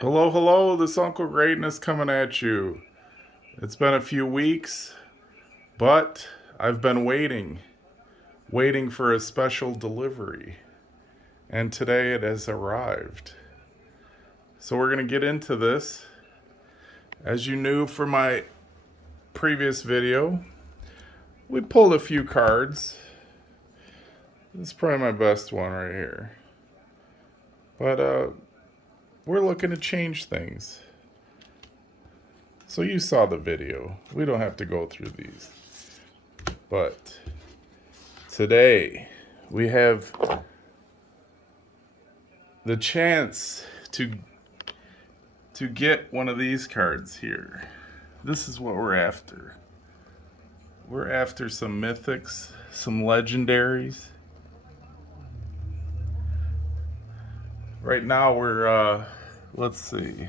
Hello, hello, this Uncle Greatness coming at you. It's been a few weeks, but I've been waiting for a special delivery. And today it has arrived. So we're going to get into this. As you knew from my previous video, we pulled a few cards. This is probably my best one right here. But we're looking to change things. So you saw the video. We don't have to go through these. But today we have the chance to get one of these cards here. This is what we're after. We're after some mythics, some legendaries. Right now we're let's see.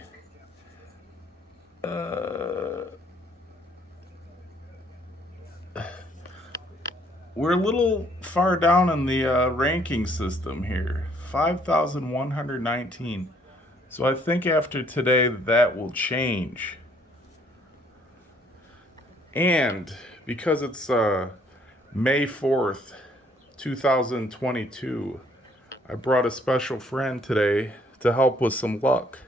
We're a little far down in the ranking system here. 5,119. So I think after today that will change. And because it's May 4th, 2022, I brought a special friend today to help with some luck.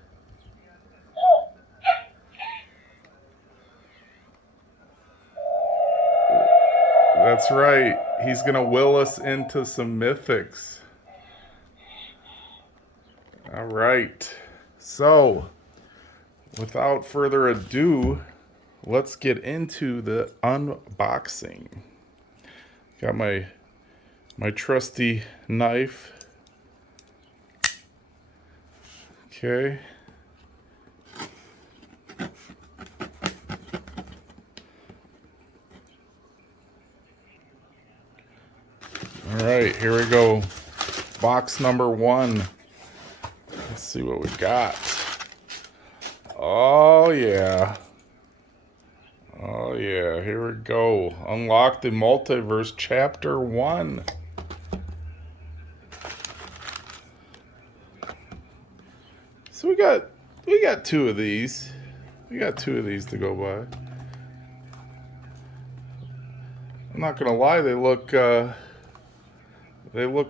That's right. He's going to will us into some mythics. All right. So, without further ado, let's get into the unboxing. Got my trusty knife. Okay. All right, here we go. Box number 1. Let's see what we got. Oh yeah. Oh yeah, here we go. Unlock the Multiverse Chapter 1. So we got two of these. We got two of these to go by. I'm not gonna lie, they look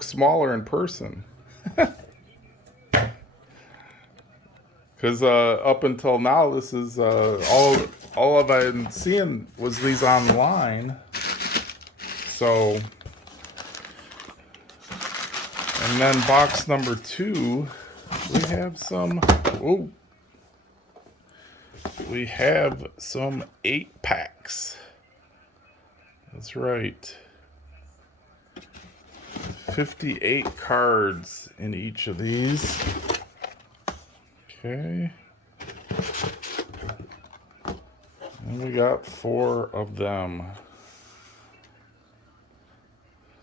smaller in person. Because up until now, this is all I've been seeing was these online. So, and then box number 2, we have some. Oh, we have some 8-packs. That's right. 58 cards in each of these. Okay. And we got 4 of them.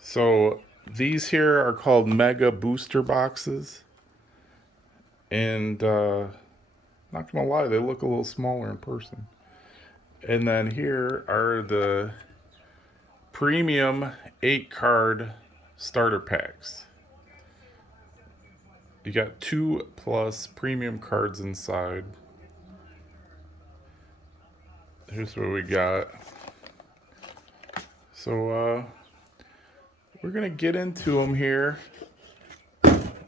So these here are called Mega Booster Boxes. And not gonna lie, they look a little smaller in person. And then here are the premium 8-card starter packs. You got 2 plus premium cards inside. Here's what we got. So we're gonna get into them here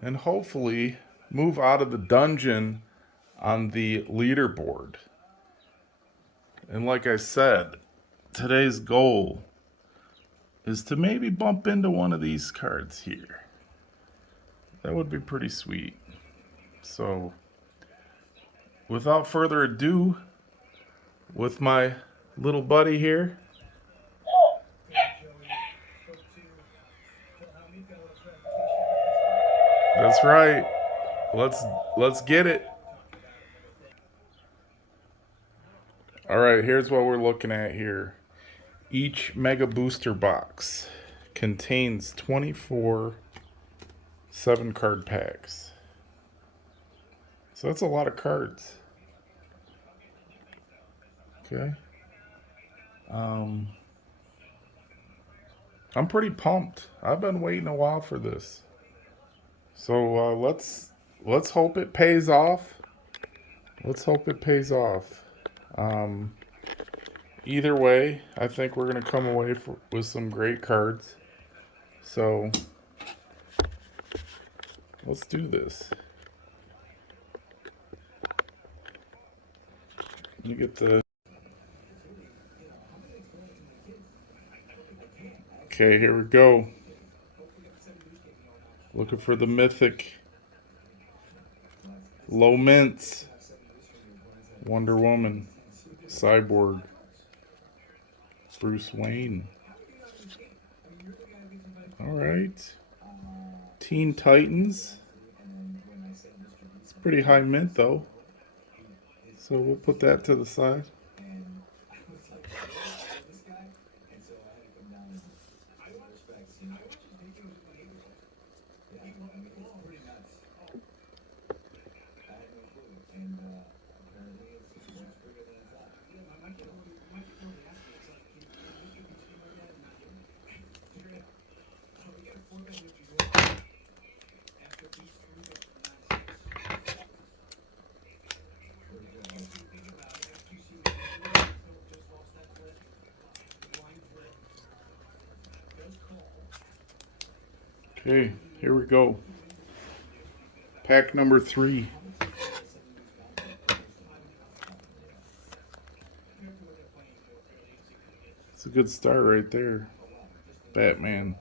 and hopefully move out of the dungeon on the leaderboard. And like I said, today's goal is to maybe bump into one of these cards here. That would be pretty sweet. So, without further ado, with my little buddy here. That's right. Let's get it. All right, here's what we're looking at here. Each Mega Booster box contains 24 7-card packs. So that's a lot of cards. Okay. I'm pretty pumped. I've been waiting a while for this. So let's hope it pays off. Let's hope it pays off. Um, Either way, I think we're going to come away with some great cards. So let's do this. Let me get the... Okay, here we go. Looking for the mythic Low Mints, Wonder Woman, Cyborg, Bruce Wayne. All right. Teen Titans. It's pretty high mint though. So we'll put that to the side. Okay, here we go. Pack number 3. It's a good start right there. Batman.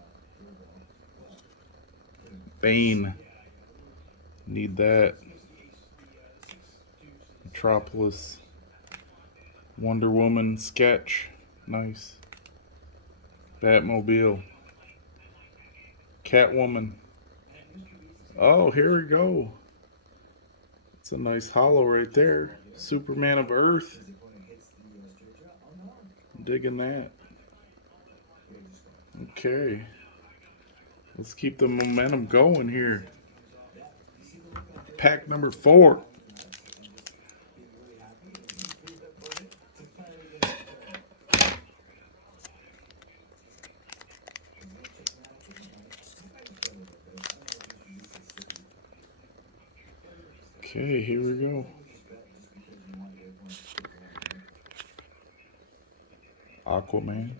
Bane. Need that. Metropolis. Wonder Woman sketch. Nice. Batmobile. Catwoman. Oh, here we go. It's a nice hollow right there. Superman of Earth. I'm digging that. Okay. Let's keep the momentum going here. Pack number 4. Okay, here we go. Aquaman.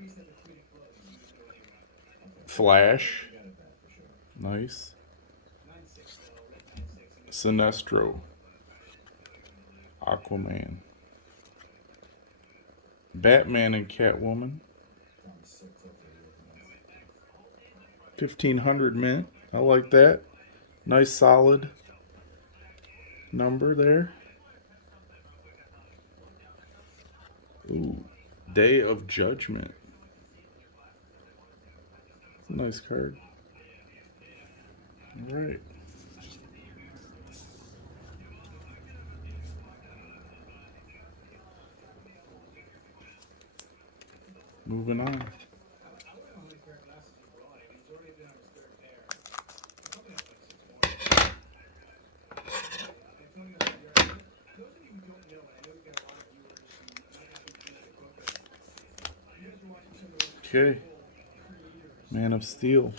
Flash. Nice. Sinestro. Aquaman. Batman and Catwoman. 1500 mint. I like that. Nice solid number there. Ooh, Day of Judgment. It's a nice card. All right. Moving on. Okay. Man of Steel.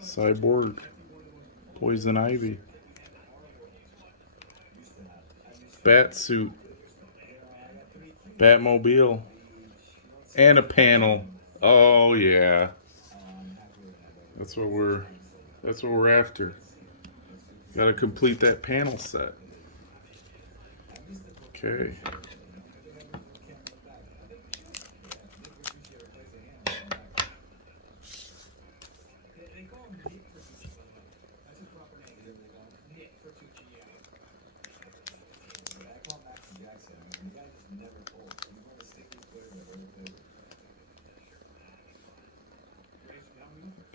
Cyborg. Poison Ivy. Batsuit. Batmobile. And a panel. Oh yeah. That's what we're after. Gotta complete that panel set. Okay.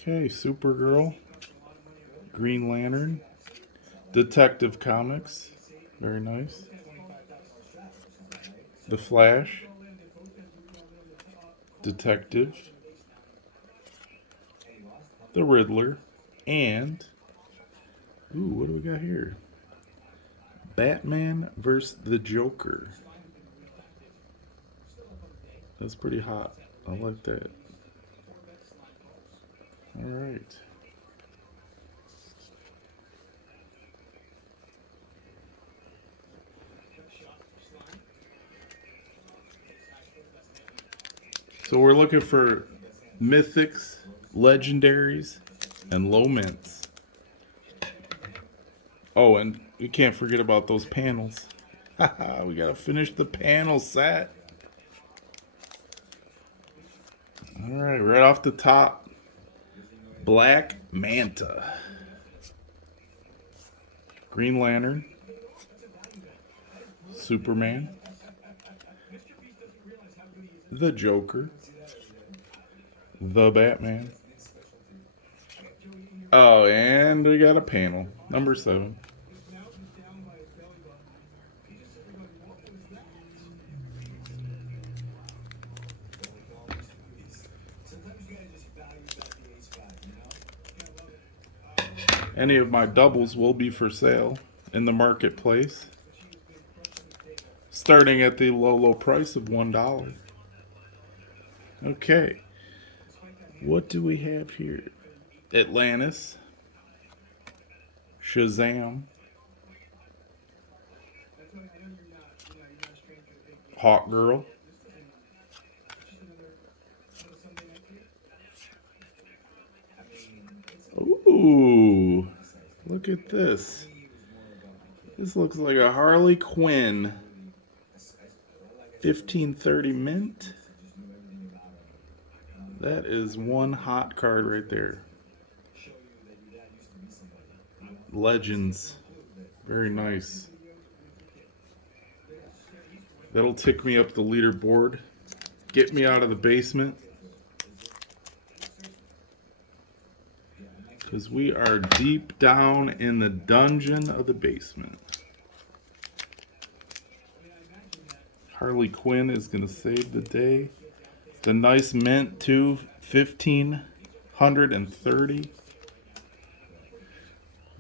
Okay, Supergirl, Green Lantern, Detective Comics, very nice. The Flash, Detective, The Riddler, and what do we got here? Batman vs. the Joker. That's pretty hot. I like that. All right. So we're looking for mythics, legendaries, and low mints. Oh, and we can't forget about those panels. We gotta finish the panel set. Alright, right off the top, Black Manta, Green Lantern, Superman, the Joker, the Batman. Oh, and we got a panel, number 7. Any of my doubles will be for sale in the marketplace, starting at the low price of $1. Okay, what do we have here? Atlantis, Shazam, Hawk Girl, ooh, look at this. This looks like a Harley Quinn 1530 mint. That is one hot card right there. Legends. Very nice. That'll tick me up the leaderboard. Get me out of the basement. Because we are deep down in the dungeon of the basement. Harley Quinn is going to save the day. The nice mint too, 1530.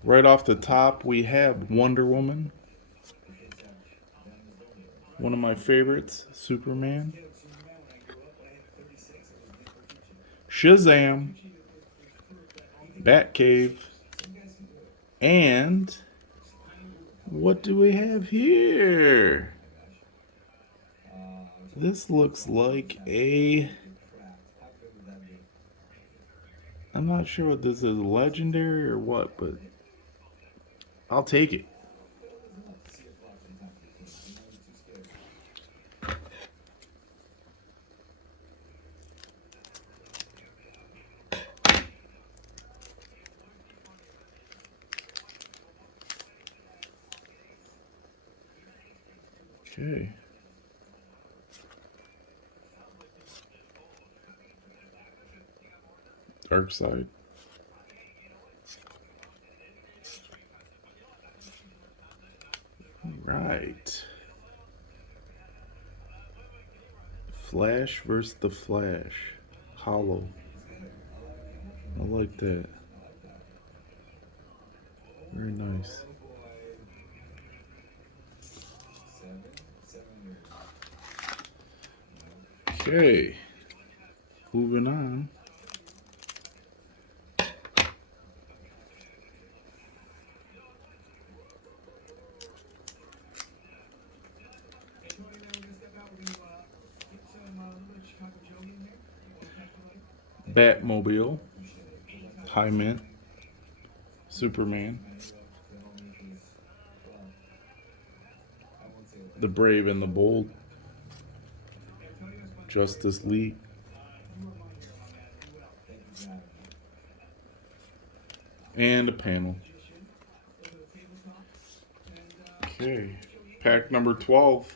Right off the top, we have Wonder Woman. One of my favorites, Superman. Shazam. Batcave. And what do we have here? This looks like a... I'm not sure what this is, legendary or what, but I'll take it. Okay. Dark side. Right. Flash versus the Flash. Hollow. I like that. Very nice. Okay. Moving on. Batmobile, High Mint, Superman, the Brave and the Bold, Justice League, and a panel. Okay, pack number 12.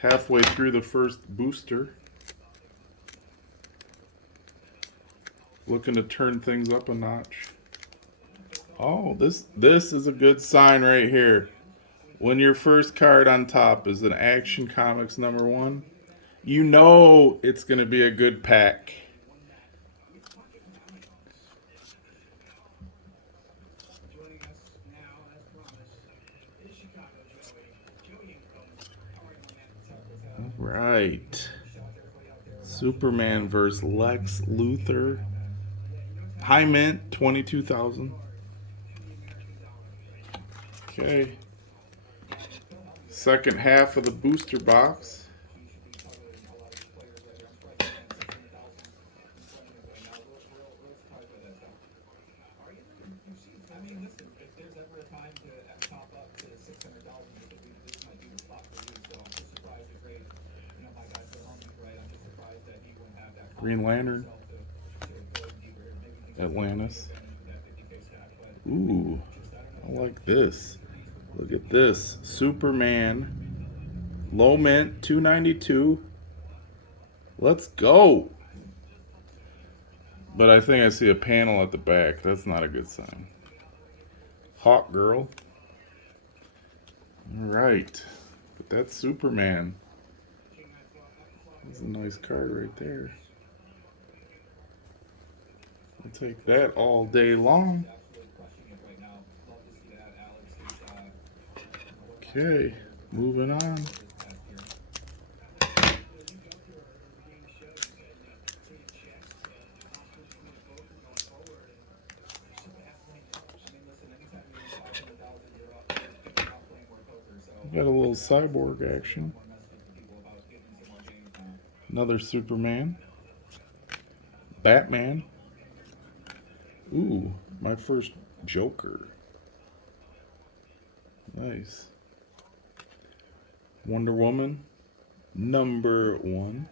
Halfway through the first booster. Looking to turn things up a notch. Oh, this is a good sign right here. When your first card on top is an Action Comics #1, you know it's going to be a good pack. All right. Superman versus Lex Luthor. High mint, 22,000. Okay. Second half of the booster box. Green Lantern. Atlantis. Ooh, I like this. Look at this. Superman. Low mint, 292. Let's go. But I think I see a panel at the back. That's not a good sign. Hawk Girl. All right. But that's Superman. That's a nice card right there. I'll take that all day long. Okay, moving on. Got a little cyborg action. Another Superman. Batman. Ooh, my first Joker. Nice. Wonder Woman. #1.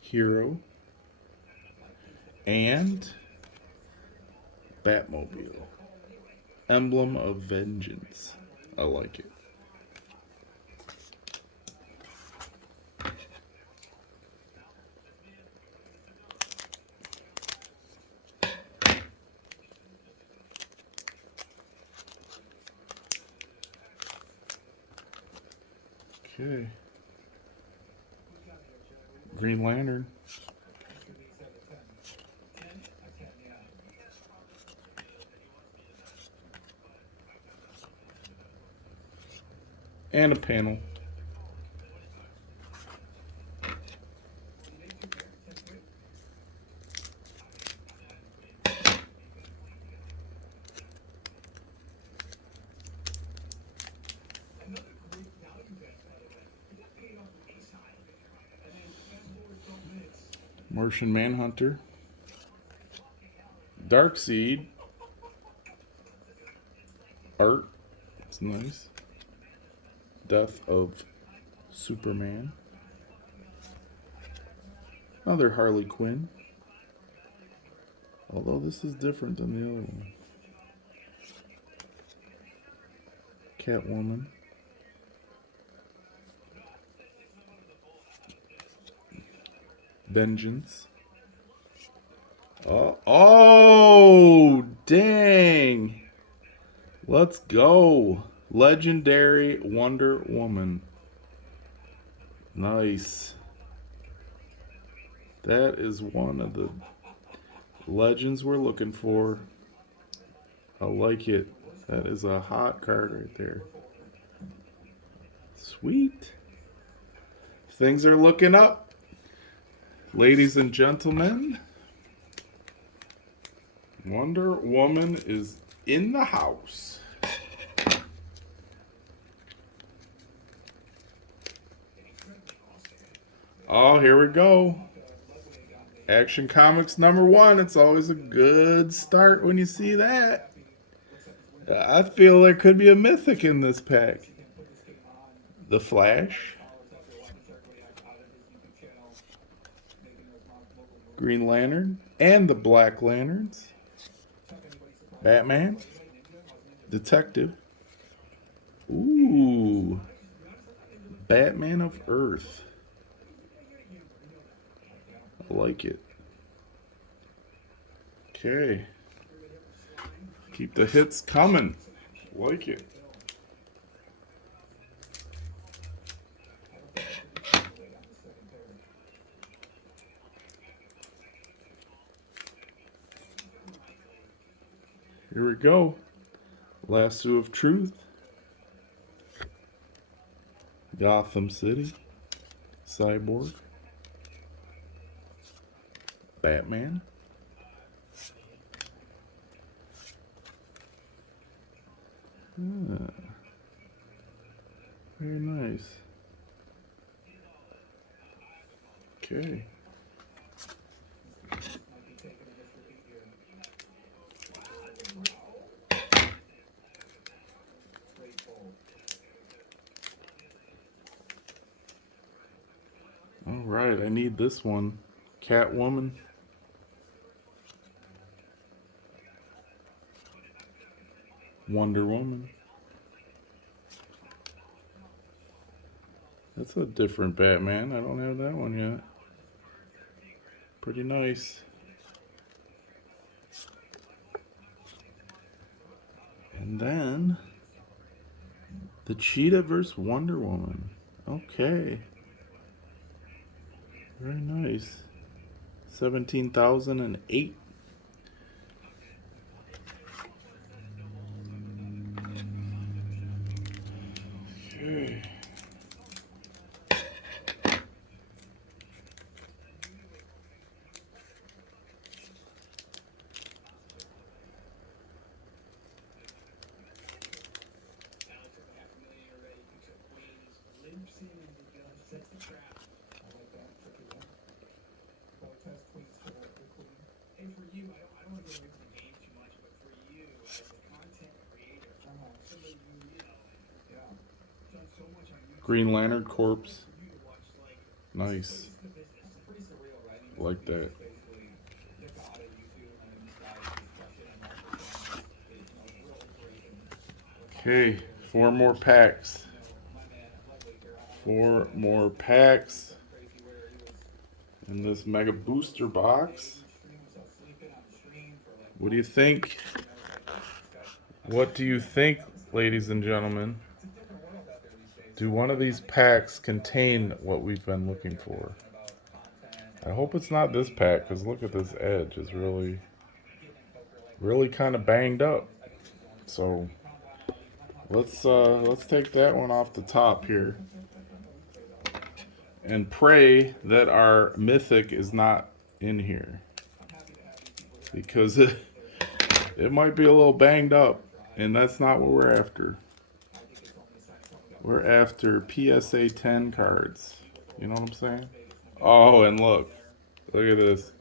Hero. And Batmobile. Emblem of Vengeance. I like it. Okay. Green Lantern. And a panel. Martian Manhunter. Darkseid. Art. It's nice. Death of Superman. Another Harley Quinn. Although this is different than the other one. Catwoman. Vengeance. Oh, dang. Let's go. Legendary Wonder Woman. Nice. That is one of the legends we're looking for. I like it. That is a hot card right there. Sweet. Things are looking up. Ladies and gentlemen, Wonder Woman is in the house. Oh, here we go. Action Comics #1. It's always a good start when you see that. I feel there could be a mythic in this pack. The Flash. Green Lantern. And the Black Lanterns. Batman. Detective. Ooh. Batman of Earth. I like it. Okay. Keep the hits coming. Like it. Here we go. Lasso of Truth. Gotham City. Cyborg. Batman. Ah, very nice. Okay. right, I need this one. Catwoman. Wonder Woman. That's a different Batman. I don't have that one yet. Pretty nice. And then the Cheetah versus Wonder Woman. Okay. Very nice. 17,008. Okay. Green Lantern Corpse. Nice. Like that. Okay, 4 more packs. 4 more packs in this mega booster box. What do you think? What do you think, ladies and gentlemen? Do one of these packs contain what we've been looking for? I hope it's not this pack, because look at this edge. It's really kind of banged up. So let's take that one off the top here and pray that our mythic is not in here, because it might be a little banged up, and that's not what we're after. We're after PSA 10 cards. You know what I'm saying? Oh, and look at this.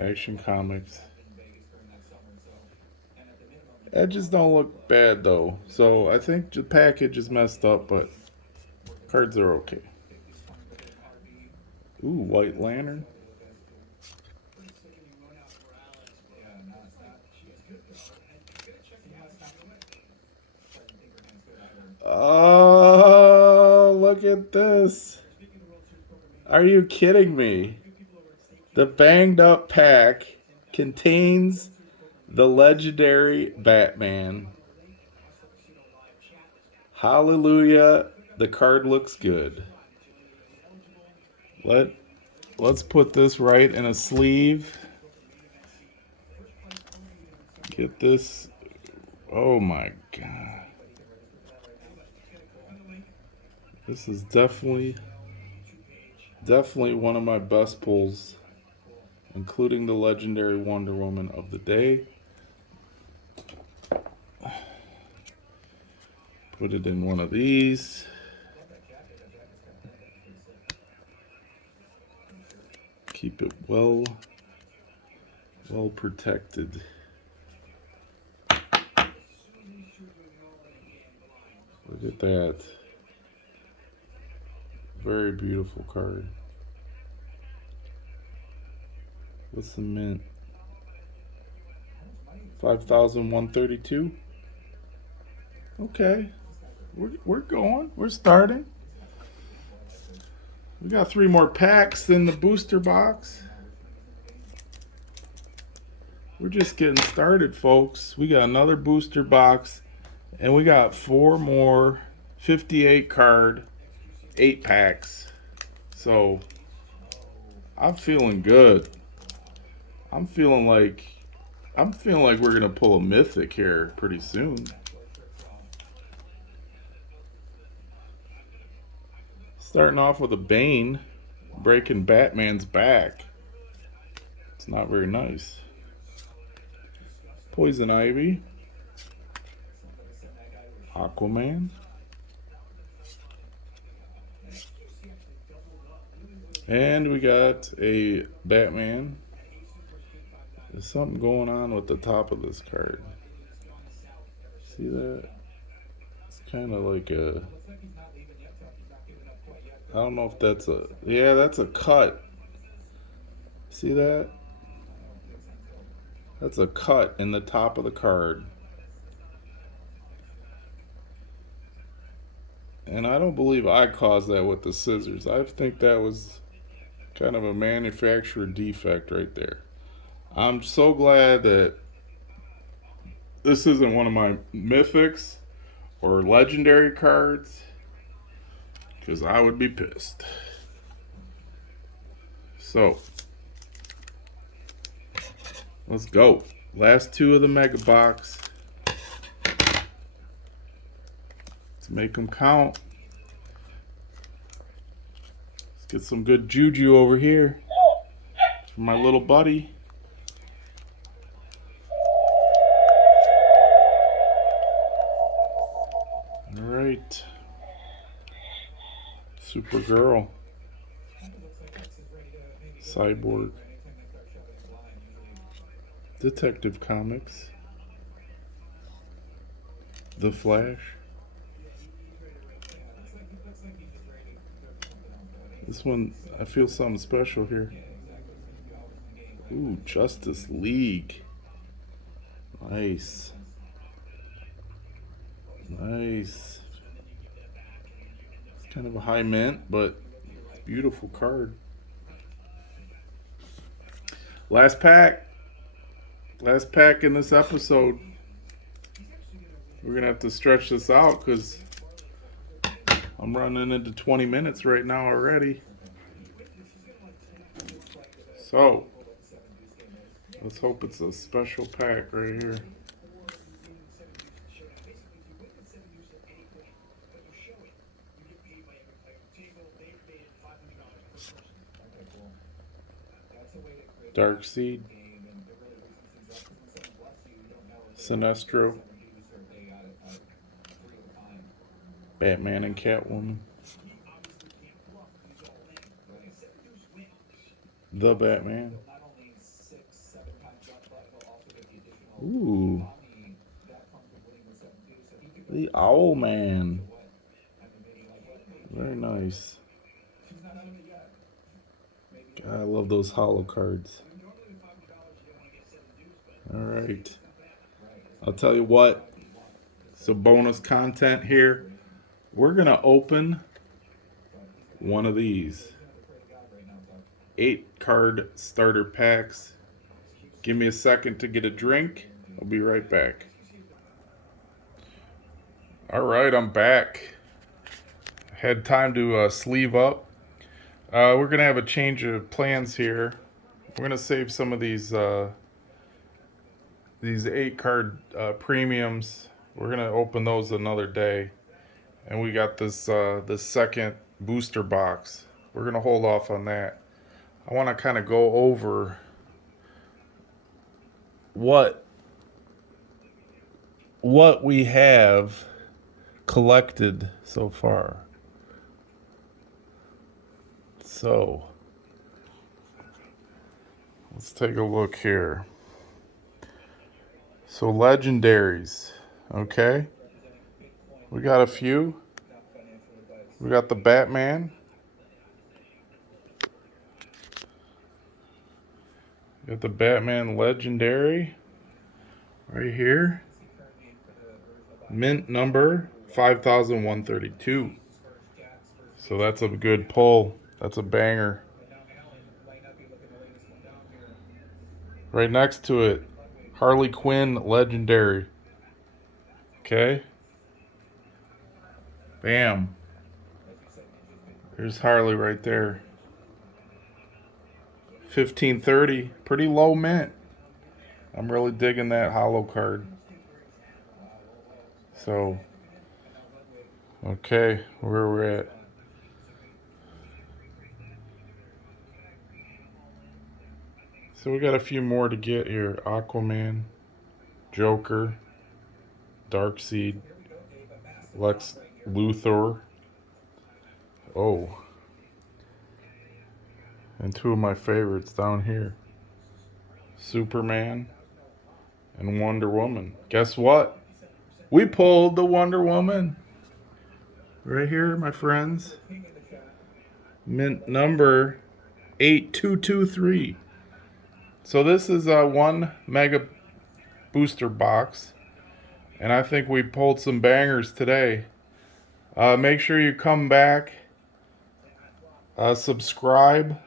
Action Comics. Edges don't look bad though, so I think the package is messed up, but cards are okay. Ooh, White Lantern. Oh, look at this. Are you kidding me? The banged up pack contains the legendary Batman. Hallelujah. The card looks good. Let's put this right in a sleeve. Get this. Oh my God. This is definitely one of my best pulls, including the legendary Wonder Woman of the day. Put it in one of these. Keep it well protected. Look at that. Very beautiful card. What's the mint? 5,132. Okay. We're going. We're starting. We got 3 more packs in the booster box. We're just getting started, folks. We got another booster box, and we got 4 more 58 card 8 packs. So I'm feeling good. I'm feeling like we're gonna pull a mythic here pretty soon. Starting off with a Bane breaking Batman's back. It's not very nice. Poison Ivy. Aquaman. And we got a Batman. There's something going on with the top of this card. See that? It's kind of like a... don't know if that's a, yeah, that's a cut. See that? That's a cut in the top of the card. And I don't believe I caused that with the scissors. I think that was kind of a manufacturer defect right there. I'm so glad that this isn't one of my mythics or legendary cards, because I would be pissed. So, let's go. Last two of the mega box. Let's make them count. Let's get some good juju over here for my little buddy. All right. Supergirl. Cyborg. Detective Comics. The Flash. This one, I feel something special here. Ooh, Justice League. Nice. Nice. It's kind of a high mint, but beautiful card. Last pack. Last pack in this episode. We're going to have to stretch this out because I'm running into 20 minutes right now already. So, let's hope it's a special pack right here. Darkseid. Sinestro. Batman and Catwoman. The Batman. Ooh. The Owl Man. Very nice. God, I love those holo cards. Alright. I'll tell you what. So bonus content here. We're going to open one of these 8-card starter packs. Give me a second to get a drink. I'll be right back. Alright, I'm back. Had time to sleeve up. We're going to have a change of plans here. We're going to save some of these 8-card premiums. We're going to open those another day. And we got this second booster box. We're going to hold off on that. I want to kind of go over what we have collected so far. So, let's take a look here. So, legendaries, okay? We got a few. We got the Batman. We got the Batman legendary right here. Mint number 5,132. So that's a good pull. That's a banger. Right next to it, Harley Quinn legendary. Okay. Bam. There's Harley right there. 1530. Pretty low mint. I'm really digging that holo card. So, okay, where we're at. So we got a few more to get here. Aquaman, Joker, Darkseid, Lex Luthor. Oh. And two of my favorites down here. Superman and Wonder Woman. Guess what? We pulled the Wonder Woman. Right here, my friends. mint number 8223. So this is a 1 mega booster box, and I think we pulled some bangers today. Make sure you come back, subscribe,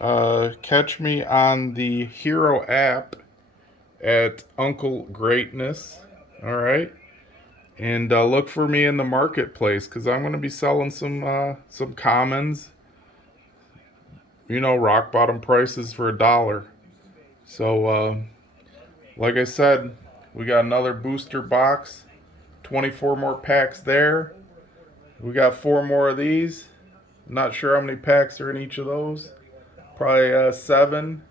catch me on the HRO app at Uncle Greatness. All right, and look for me in the marketplace because I'm going to be selling some commons. You know, rock bottom prices for $1. So, like I said, we got another booster box, 24 more packs there. We got 4 more of these. Not sure how many packs are in each of those. Probably seven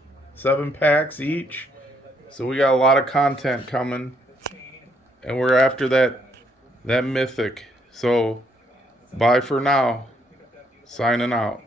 packs each. So we got a lot of content coming, and we're after that mythic. So bye for now. Signing out.